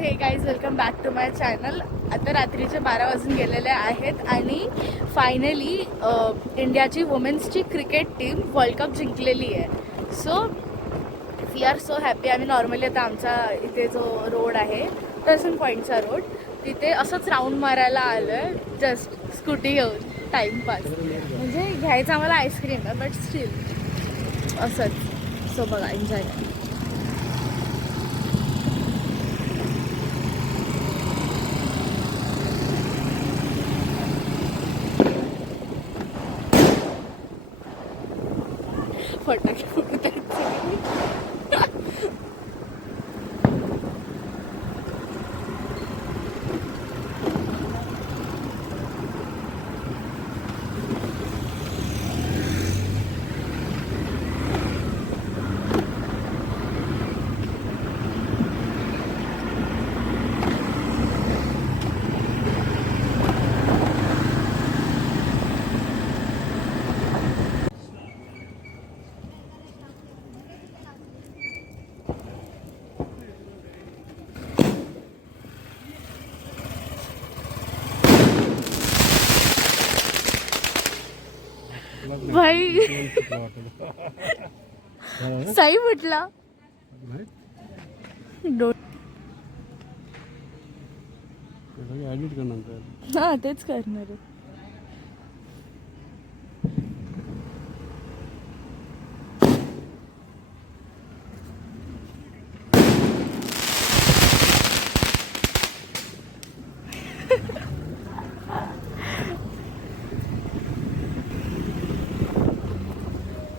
हे guys welcome back to my channel. आता रात्रीचे 12 वाजून गेलेले आहेत आणि फायनली इंडियाची वुमेन्सची क्रिकेट टीम वर्ल्ड कप जिंकलेली आहे. So we are so happy. आम्ही नॉर्मली आता आमचा इथे जो रोड आहे टर्सन पॉईंटचा रोड, तिथे असंच राऊंड मारायला आलं आहे जस्ट स्कूटी घेऊन टाईमपास. म्हणजे घ्यायचं आम्हाला आईस्क्रीम आहे बट स्टील असंच. सो बघा एन्जॉय करा. फटाके फुटत आहेत. भाई साई म्हटला हा तेच करणार आहे.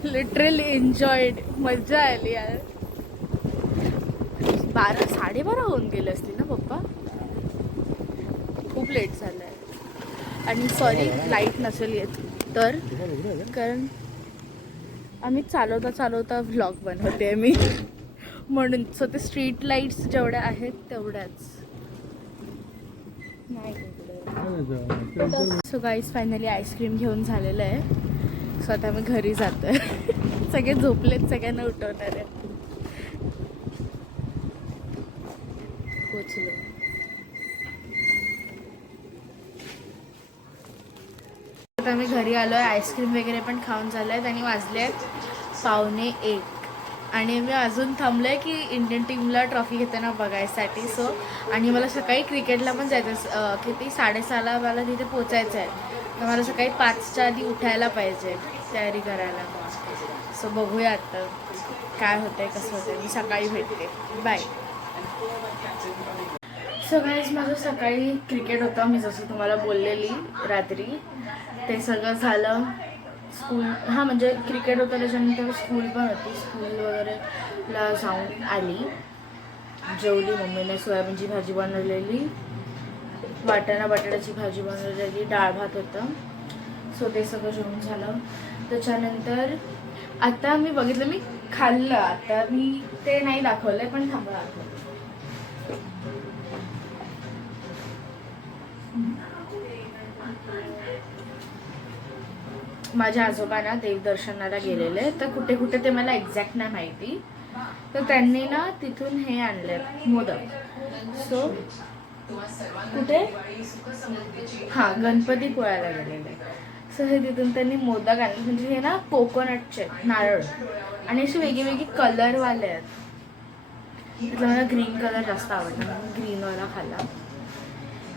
Literally enjoyed. मजा आली यार. 12-12:30 होऊन गेले असतील ना पप्पा. खूप लेट झालं आहे आणि सॉरी लाईट नसेल येत तर, कारण आम्ही चालवता व्लॉग बनवते मी म्हणून. सो ते स्ट्रीट लाईट्स जेवढ्या आहेत तेवढ्याच नाही. सो गाईज फायनली आईस्क्रीम घेऊन झालेलं आहे. सो आता मी घरी जातोय. सगळे झोपलेत, सगळ्यांना उठवणार आहे. पोचलो. आता मी घरी आलो आहे. आईस्क्रीम वगैरे पण खाऊन झालं आहेत आणि वाजले आहेत 12:45 आणि मी अजून थांबलो आहे की इंडियन टीमला ट्रॉफी घेताना बघायसाठी. सो आणि मला सकाळी क्रिकेटला पण जायचं. किती 6:30ला मला तिथे पोचायचं आहे. तर मला सकाळी 5च्या आधी उठायला पाहिजे तयारी करायला. सो बघूया आता काय होतंय कसं होतंय. मी सकाळी भेटते. बाय. सो गाईज माझं सकाळी क्रिकेट होतं, मी जसं तुम्हाला बोललेली रात्री. ते सगळं झालं. स्कूल हां म्हणजे क्रिकेट होतं, त्याच्यानंतर स्कूल पण होती. स्कूल वगैरेला जाऊन आली. जेवली. मम्मीने सोयाबीनची भाजी बनवलेली, वाटाणा बटाट्याची भाजी बनवलेली, डाळ भात होतं. सो ते सगळं जेवण झालं. त्याच्यानंतर आता मी बघितलं, मी खाल्लं. आता मी ते नाही दाखवलं पण थांबा दाखवलं. माझ्या आजोबांना देवदर्शनाला गेलेले, तर कुठे कुठे ते मला एक्झॅक्ट नाही माहिती. तर त्यांनी ना तिथून हे आणले मोदक. सो कुठे हां गणपतीपुळ्याला गेलेले. सो हे तिथून त्यांनी मोदक आणले. म्हणजे हे ना कोकोनटचे नारळ आणि असे वेगवेगळे कलरवाले आहेत. तिथला मला ग्रीन कलर जास्त आवडला म्हणून ग्रीनवाला खाल्ला.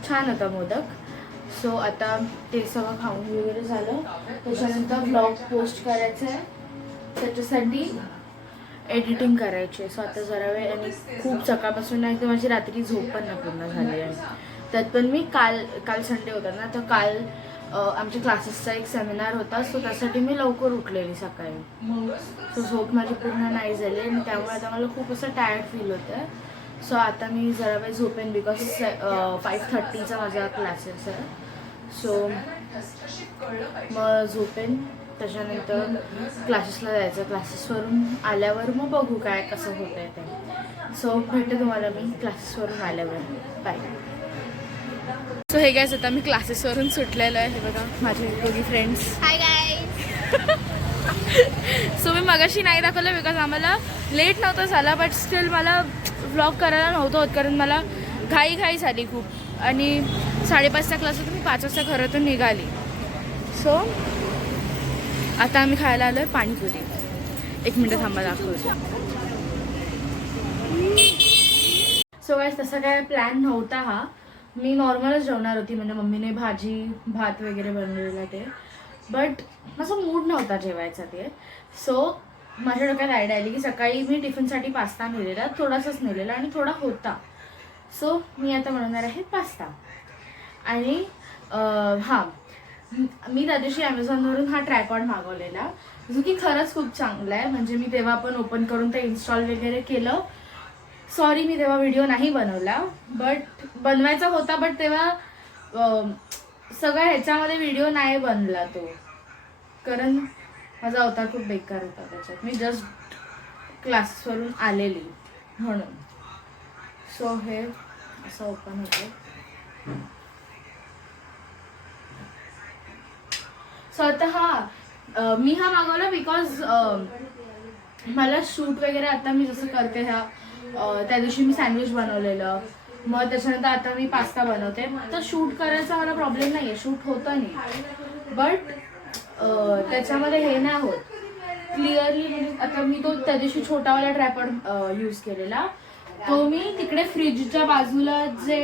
छान होता मोदक. सो आता ते सगळं खाऊन वगैरे झालं. त्याच्यानंतर व्लॉग पोस्ट करायचं आहे, त्याच्यासाठी एडिटिंग करायची आहे. सो आता जरा वेळ आणि खूप सकाळपासून नाही तर माझी रात्री झोप पण नाही पूर्ण झाली आहे. त्यात पण मी काल संडे होता ना, तर काल आमच्या क्लासेसचा एक सेमिनार होता. सो त्यासाठी मी लवकर उठलेली सकाळी. सो झोप माझी पूर्ण नाही झाली आणि त्यामुळे आता मला खूप असं टायर्ड फील होतं आहे. सो आता मी जरा वेळ झोपेन बिकॉज 5:30चा माझा क्लासेस आहे. सो मग झोपेन. त्याच्यानंतर क्लासेसला जायचं. क्लासेसवरून आल्यावर मग बघू काय कसं होतं आहे ते. सो भेटते तुम्हाला मी क्लासेसवरून आल्यावर. बाय. सो हे गाईज आता मी क्लासेसवरून सुटलेलं आहे. हे बघा माझे दोघी फ्रेंड्स. Hi guys. सो मी मगाशी नाही दाखवलं बिकॉज आम्हाला लेट नव्हतं झाला, बट स्टील मला व्लॉग करायला नव्हतं होत कारण मला घाई झाली खूप आणि 5:30चा क्लास होता. मी 5 वाजता घरातून निघाली. सो आता आम्ही खायला आलो आहे पाणीपुरी. 1 मिनटं थांबा दाखवते. सो गाईस तसा काय प्लॅन नव्हता हा. मी नॉर्मलच जेवणार होती, म्हणजे मम्मीने भाजी भात वगैरे बनवलेला ते, बट माझा मूड नव्हता जेवायचा ते. सो माझ्या डोक्यात आयडिया आली की सकाळी मी टिफिनसाठी पास्ता नेलेला, थोडासाच नेलेला आणि थोडा होता. सो मी आता बनवणार आहे पास्ता. आणि हां, मी त्या दिवशी ॲमेझॉनवरून हा ट्रायपॉड मागवलेला, जो की खरंच खूप चांगला आहे. म्हणजे मी तेव्हा पण ओपन करून ते इन्स्टॉल वगैरे केलं. सॉरी मी तेव्हा व्हिडिओ नाही बनवला, बट बनवायचा होता, बट तेव्हा सगळ्या ह्याच्यामध्ये व्हिडिओ नाही बनला तो, कारण माझा अवतार खूप बेकार होता त्याच्यात. मी जस्ट क्लासवरून आलेली म्हणून. सो हे असं ओपन होतं. सो आता मी हा मागवला बिकॉज मला शूट वगैरे आता मी जसं करते त्या दिवशी मी सँडविच बनवलेलं, मग त्याच्यानंतर आता मी पास्ता बनवते. तर शूट करायचा मला प्रॉब्लेम नाही आहे, शूट होतं नाही, बट त्याच्यामध्ये हे नाही होत क्लिअरली. म्हणजे आता मी तो त्या दिवशी छोटावाला ट्रायपॉड यूज केलेला, तो मी तिकडे फ्रीजच्या बाजूला जे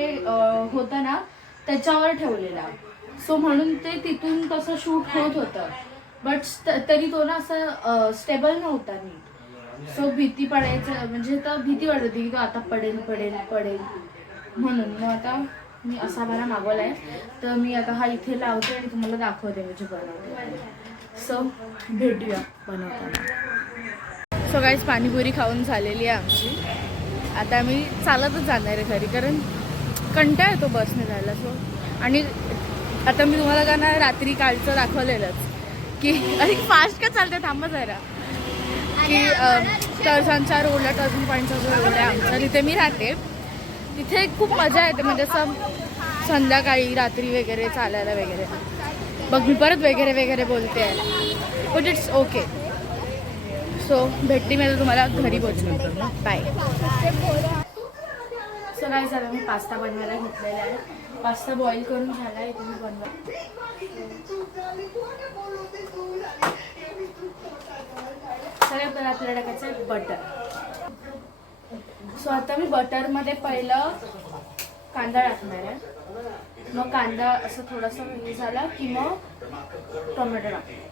होतं ना त्याच्यावर ठेवलेला. सो म्हणून ते तिथून तसं शूट होत होतं, बट तरी तो ना असं स्टेबल नव्हता नीट. सो भीती पडायचं, म्हणजे तर भीती वाटत होती की तो आता पडेल पडेल पडेल म्हणून. मग आता मी असा मला मागवला आहे, तर मी आता हा इथे लावते आणि तुम्हाला दाखवते म्हणजे बनवते. सो भेटूया बनवताना. सो गाईस पाणीपुरी खाऊन झालेली आहे आमची. आता मी चालतच जाणार आहे घरी, कारण कंटाळा येतो बसने जायला. सो आणि आता मी तुम्हाला का ना रात्री कालचं दाखवलेलंच की अरे फास्ट का चालतं, थांबा जरा, की टर्झनच्या रोडला, टर्झन पॉईंटचा जो रोड आहे आमचा, तिथे मी राहते. तिथे खूप मजा येते, म्हणजे असं संध्याकाळी रात्री वगैरे चालायला वगैरे. बघ मी परत वगैरे वगैरे बोलते आहे, बट इट्स ओके. सो भेटली मी तुम्हाला घरी पोहोचलो. बाय. सो काय झालं, मी पास्ता बनवायला घेतलेला आहे. पास्ता बॉईल करून झाला आहे, तुम्ही बनवा. सगळ्यात पहिला आपल्याला टाकायचं आहे बटर. सो आता मी बटरमध्ये पहिलं कांदा टाकणार आहे. मग कांदा असं थोडंसं हे झाला की मग टोमॅटो टाकणार.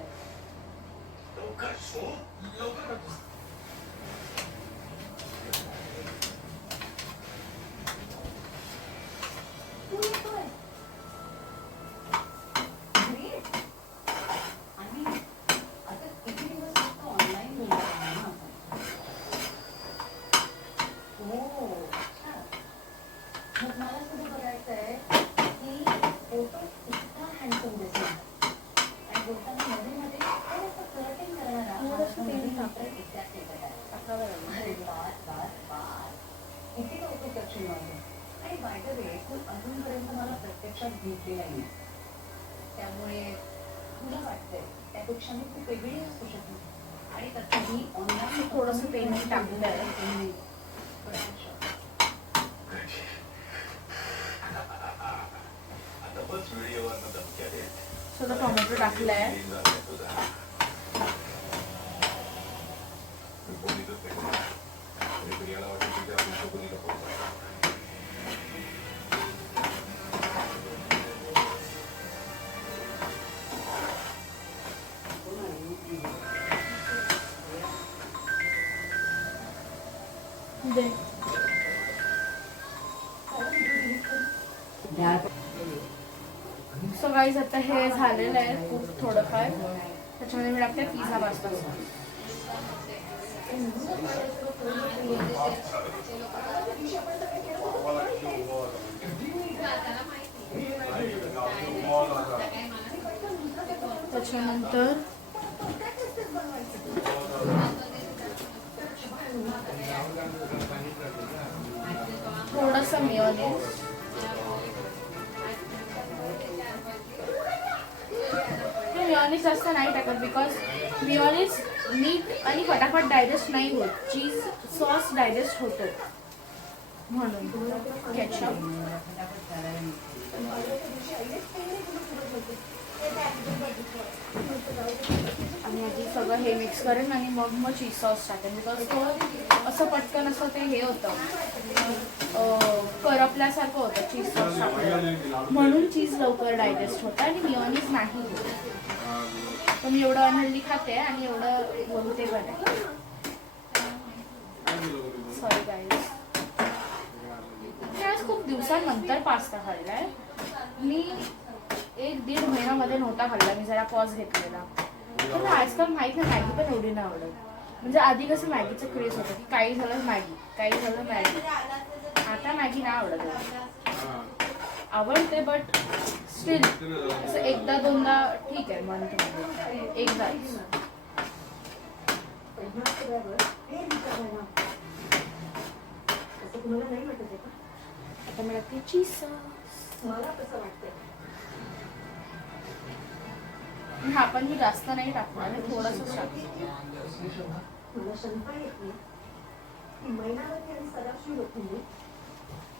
अजूनपर्यंत मला प्रत्यक्षात भेटलेला नाही, त्यामुळे तुला वाटतंय त्यापेक्षा मी खूप वेगळी असू शकते. आणि तसंही ऑनलाईन थोडंसं तेल टाकलं आहे. थोडं टोमॅटो टाकलं आहे. सो गाईज आता हे झालेलं आहे खूप थोडंफार, त्याच्यामध्ये मी टाकते पिझ्झा पास्ता सॉस. त्याच्यानंतर थोडंसं मेयोनीज, मेयोनीज जास्त नाही टाकत बिकॉज मेयोनीज मीठ आणि फटाफट डायजेस्ट नाही होत, चीज सॉस डायजेस्ट होतो. म्हणून केचप. आणि आधी सगळं हे मिक्स करेन आणि मग चीज सॉस टाकेन. बिकॉज तो असं पटकन असं ते हे होतं करपल्यासारखं होतं चीज सॉस टाकलं, म्हणून चीज लवकर डायजेस्ट होतं आणि मिओनीज नाही होत. तर मी एवढं अनहेल्दी खाते आणि एवढं बोलते पण आहे. Sorry guys. मी आज खूप दिवसांनंतर पास्ता खाल्लाय. मी 1-1.5 महिन्यामध्ये नव्हता खाल्ला. मी जरा पॉज घेतलेला. पण आजकाल माहीत नाही मॅगी पण एवढी नाही आवडत. म्हणजे आधी कसं मॅगीचं क्रेज होतं की काही झालं मॅगी, काही झालं मॅगी. आता मॅगी नाही आवडत. आवडते बट स्टील असं 1दा-2दा ठीक आहे मंथमध्ये एकदाच. आता मिळते चीज सॉस. मला कसं वाटतंय हा पण मी जास्त नाही टाकणार, थोडंसं टाकते. मला शंका येत नाही की महिनाभर आणि सदाशिव लोखंडे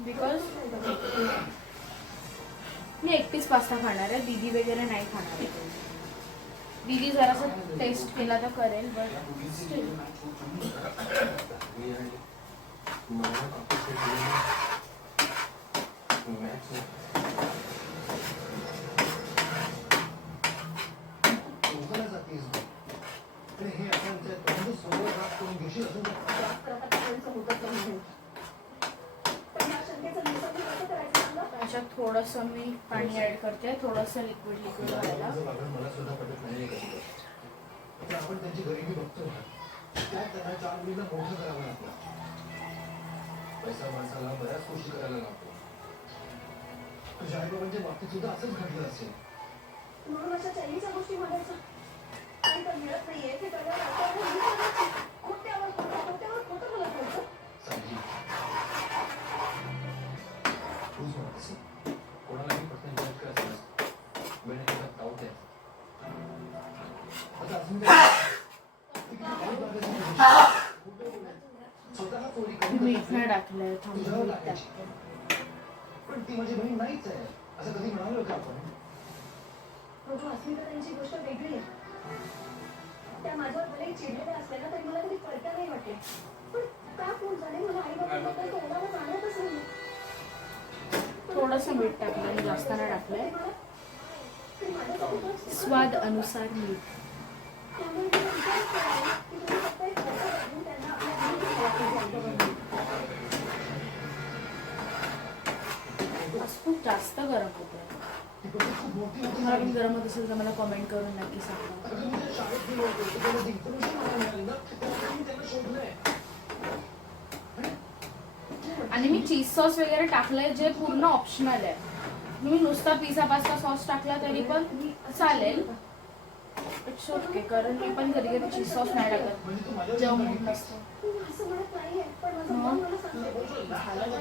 बिकॉज मी एकटीच पास्ता खाणार आहे. दीदी वगैरे नाही खाणार आहे. दीदी जरासं टेस्ट केला तर करेल बट स्टील. त्याच्यात थोडंसं मी पाणी ऍड करते, थोडंसं लिक्विड व्हायला. आपण त्यांची गरिबी बघतो ना, त्यात त्यांना 4 मुलींना मोठं करावं लागतं. पैसा माणसाला बऱ्याच गोष्टी करायला लागतो. तुझ्या आईबाबांच्या बाबतीत सुद्धा असंच घडलं असेल. म्हणून अशा चैनीच्या गोष्टी म्हणायचं काही तर मिळत नाहीये ते कळल्यावर खोट्यावर खोटं बोलत होतं. साजी, तूच म्हणत असेल कोणालाही पटकन जज करायचं नसतं. वेळ एका तावत आहे. आता अजून स्वतः चोरी मीठ नाही टाकलंय, तुझ्यावर मीठ लागायची. टाकते. पण ती माझी बहीण नाहीच आहे असं कधी म्हणालो का आपण? बघू अस्मिता त्यांची गोष्ट वेगळी आहे. त्या माझ्यावर भले चिडलेल्या असल्या ना तरी मला कधी कळता नाही वाटले. पण का फोन झाले मला आई बाबांबद्दल तोंडाला जाणवतच नाही. थोडंसं मीठ टाकलं, मी जास्त नाही टाकलंय. स्वाद अनुसार मीठ. त्यामुळे मला विचार केला की तुम्ही फक्त एक फोटो बघून त्यांना आपल्या घरी बोलावं. आज खूप जास्त गरम होतं. तुम्हाला पण गरम होत असेल तर मला कमेंट करून नक्की सांगा. शाळेत गेलो होतो त्याला इन्फॉर्मेशन मिळाली ना, त्याला मी त्यांना शोधलंय. आणि मी चीज सॉस वगैरे टाकलंय जे पूर्ण ऑप्शनल आहे. मी नुसता पिझ्झा पास्ता सॉस टाकला तरी पण चालेल. It's okay. कारण मी पण कधी कधी चीज सॉस नाही टाकत जेव्हा मूड नसतं. असं म्हणत नाहीये पण माझं मन मला सांगते. झालं तर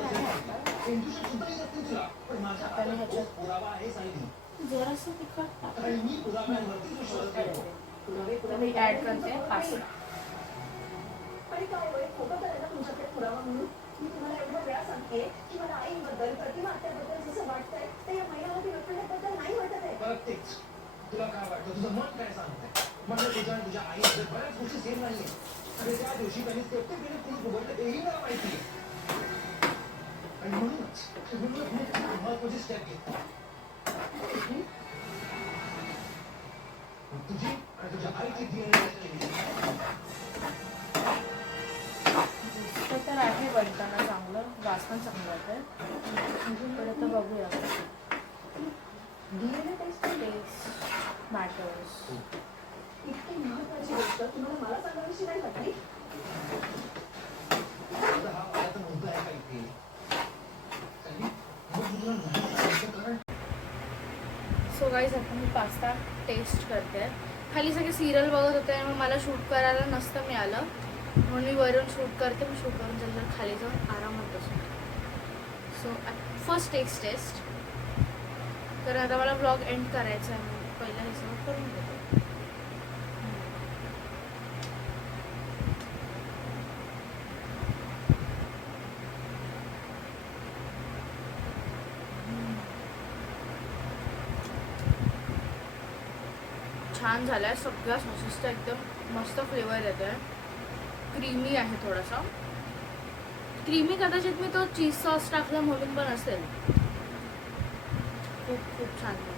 आपल्याला ह्याच्यात पुरावा आहे सांगितलं. जरासं तिखट टाक. आणि मी पुराव्यांवरती विश्वास ठेवतो. मी ऍड करते पास्ता. आणि काय होय खोटं करायला तुमच्याकडे पुरावा म्हणून मी तुम्हाला एवढ्या वेळा सांगते की मला आईबद्दल प्रतिमा आत्याबद्दल जसं वाटतंय ते या महिलावरती व्यक्तीबद्दल नाही वाटत आहे. बरं तेच तुला काय वाटतं, तुझं मन काय सांगतंय? म्हणजे तुझ्या आईबद्दल बऱ्याच गोष्टी सेम नाहीये. आणि त्या दिवशी त्यांनी प्रत्येक वेळी कुणी उघडलं तेही मला माहिती आहे. आणि म्हणूनच मी महत्वाची स्टेप घेतली. तुझी आणि तुझ्या आईची DNA टेस्ट केली. तर आहे बनताना चांगलं, वास पण चांगलं आहे. परत बघूया. DNA test test matters. इतकी महत्वाची गोष्ट तुम्हाला मला सांगावीशी नाही वाटली. आता हा मला तर मुद्दा आहे का इथे? सो गाईज आता मी पास्ता टेस्ट करते. खाली सगळे सिरियल बघत होते आणि मग मला शूट करायला नसतं मिळालं म्हणून मी वरून शूट करते. मी शूट करून जर खाली जाऊन आरामात बसून. So first test. तर आता मला ब्लॉग एंड करायचा आहे. पहिला हिशोब करून घेते. छान झाला आहे. सगळ्या सॉसेसचा एकदम मस्त फ्लेवर येतो आहे. क्रीमी आहे थोडासा. क्रीमी कदाचित मी तो चीज सॉस टाकला म्हणून पण असेल. खूप खूप छान आहे.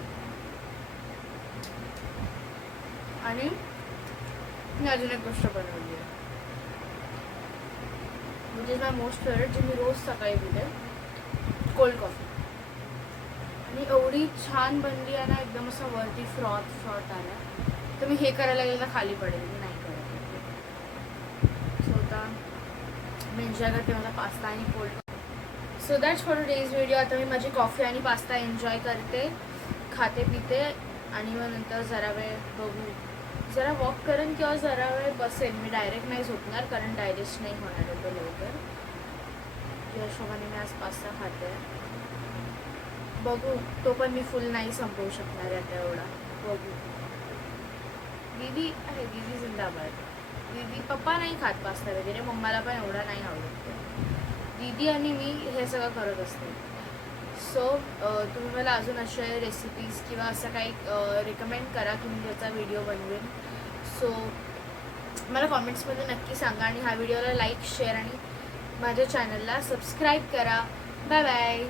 आणि मी अजून एक गोष्ट बनवली आहे, which is my most favourite, जी मी रोज सकाळी पिते, कोल्ड कॉफी. आणि एवढी छान बनली आहे ना, एकदम असं वरती फ्रॉथ आला. तर मी हे करायला गेलं तर खाली पडेल, मी नाही करत. सो आता मी एन्जॉय करते माझा पास्ता आणि cold. So that's for today's video. आता मी माझी कॉफी आणि पास्ता एन्जॉय करते, खाते पिते आणि मग नंतर जरा वेळ बघू, जरा वॉक करेन किंवा जरा वेळ बसेन. मी डायरेक्ट नाही झोपणार कारण डायजेस्ट नाही होणार होतं लवकर. या हिशोबाने मी आज पास्ता खाते. बघू, तो पण मी फुल नाही संपवू शकणार आहे आता एवढा. बघू. दीदी आहे, दीदी जिंदाबाद. दीदी पप्पा नाही खात पास्ता वगैरे, मम्माला पण एवढा नाही आवडत. दीदी आणि मी हे सगळं करत असते. सो तुम्ही मला अजून अशा रेसिपीज किंवा असं काही रिकमेंड करा की मी त्याचा व्हिडिओ बनवेन. सो मला कॉमेंट्समध्ये नक्की सांगा आणि ह्या व्हिडिओला लाईक, शेअर आणि माझ्या चॅनलला सबस्क्राईब करा. Bye bye.